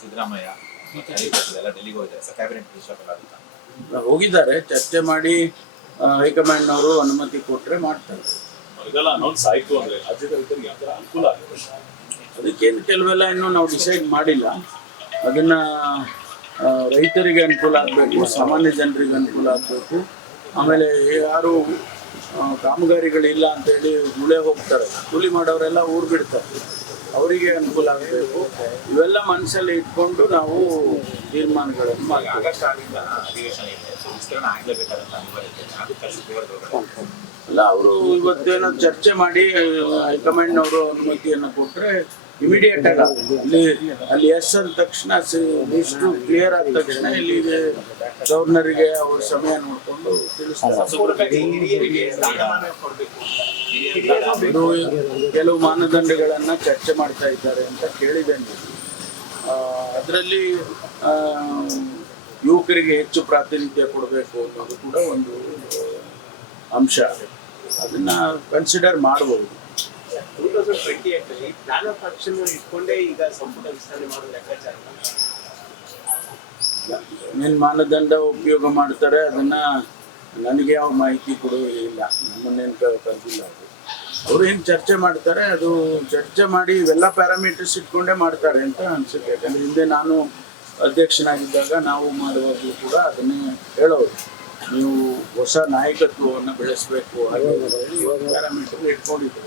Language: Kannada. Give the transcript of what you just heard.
ಸಿದ್ದರಾಮಯ್ಯ ಮತ್ತೆ ಎಲ್ಲ ಡೆಲ್ಲಿಗೆ ಹೋಗಿದ್ದಾರೆ ಸರ್, ಕ್ಯಾಬಿನೆಟ್ ರಿಷಫಲ್ ಆಗುತ್ತಾ? ಹೋಗಿದ್ದಾರೆ, ಚರ್ಚೆ ಮಾಡಿ ಹೈಕಮಾಂಡ್ನವರು ಅನುಮತಿ ಕೊಟ್ಟರೆ ಮಾಡ್ತಾರೆ. ಇದೆಲ್ಲ ಅನೌನ್ಸ್ ಆಯ್ತು ಅಂದ್ರೆ ರಾಜ್ಯದ ರೈತರಿಗೆ ಯಾವ ಥರ ಅನುಕೂಲ ಆಗುತ್ತೆ? ಅದಕ್ಕೇನು ಕೆಲವೆಲ್ಲ ಇನ್ನೂ ನಾವು ಡಿಸೈಡ್ ಮಾಡಿಲ್ಲ. ಅದನ್ನ ರೈತರಿಗೆ ಅನುಕೂಲ ಆಗಬೇಕು, ಸಾಮಾನ್ಯ ಜನರಿಗೆ ಅನುಕೂಲ ಆಗಬೇಕು. ಆಮೇಲೆ ಯಾರು ಕಾಮಗಾರಿಗಳಿಲ್ಲ ಅಂತೇಳಿ ಗುಳೆ ಹೋಗ್ತಾರೆ, ಕೂಲಿ ಮಾಡೋರೆಲ್ಲ ಊರು ಬಿಡ್ತಾರೆ, ಅವರಿಗೆ ಅನುಕೂಲ ಆಗಬೇಕು. ಇವೆಲ್ಲ ಮನಸ್ಸಲ್ಲಿ ಇಟ್ಕೊಂಡು ನಾವು ತೀರ್ಮಾನಗಳನ್ನು ಮಾಡಿ. ಆಗಸ್ಟ್ನಿಂದ ಅಧಿವೇಶನ ಇದೆ, ಸೊ ವಿಸ್ತರಣೆ ಆಗಲೇಬೇಕಾದಂತ ಅನಿವಾರ್ಯತೆ ಅದಕ್ಕೆ ಅಲ್ಲ, ಅವರು ಇವತ್ತೇನೋ ಚರ್ಚೆ ಮಾಡಿ ಹೈಕಮಾಂಡ್ನವರು ಅನುಮತಿಯನ್ನು ಕೊಟ್ಟರೆ ಇಮಿಡಿಯೇಟ್ ಆಗಿ ಅಲ್ಲಿ ಎಸ್ ಅಂದ ತಕ್ಷಣ ಇಷ್ಟು ಕ್ಲಿಯರ್ ಆದ ತಕ್ಷಣ ಇಲ್ಲಿ ಗವರ್ನರಿಗೆ ಅವ್ರ ಸಮಯ ನೋಡಿಕೊಂಡು ತಿಳಿಸ್ತಾರೆ. ಕೆಲವು ಮಾನದಂಡಗಳನ್ನು ಚರ್ಚೆ ಮಾಡ್ತಾ ಇದ್ದಾರೆ ಅಂತ ಕೇಳಿದ್ದೇನೆ. ಅದರಲ್ಲಿ ಯುವಕರಿಗೆ ಹೆಚ್ಚು ಪ್ರಾತಿನಿಧ್ಯ ಕೊಡಬೇಕು ಅನ್ನೋದು ಕೂಡ ಒಂದು ಅಂಶ. ಅದನ್ನ ಕನ್ಸಿಡರ್ ಮಾಡಬಹುದು. 2028 ಪ್ಲಾನ್ ಆಫ್ ಆಕ್ಷನ್ ಇಟ್ಕೊಂಡೇ ಈಗ ಸಂಪುಟ ವಿಸ್ತರಣೆ ಮಾಡೋ ಲೆಕ್ಕಾಚಾರ ಏನ್ ಮಾನದಂಡ ಉಪಯೋಗ ಮಾಡ್ತಾರೆ ಅದನ್ನ ನನಗೆ ಯಾವ ಮಾಹಿತಿ ಕೊಡೋದಿಲ್ಲ, ನಮ್ಮನ್ನೇನು ಕರೆದಿಲ್ಲ. ಅವರು ಏನು ಚರ್ಚೆ ಮಾಡ್ತಾರೆ ಅದು ಚರ್ಚೆ ಮಾಡಿ ಇವೆಲ್ಲ ಪ್ಯಾರಾಮೀಟರ್ಸ್ ಇಟ್ಕೊಂಡೇ ಮಾಡ್ತಾರೆ ಅಂತ ಅನ್ಸುತ್ತೆ. ಯಾಕಂದ್ರೆ ಹಿಂದೆ ನಾನು ಅಧ್ಯಕ್ಷನಾಗಿದ್ದಾಗ ನಾವು ಮಾಡುವಾಗಲೂ ಕೂಡ ಅದನ್ನೇ ಹೇಳೋರು, ನೀವು ಹೊಸ ನಾಯಕತ್ವವನ್ನು ಬೆಳೆಸಬೇಕು ಹಾಗೆ ಪ್ಯಾರಾಮೀಟರ್ ಇಟ್ಕೊಂಡಿದ್ರು.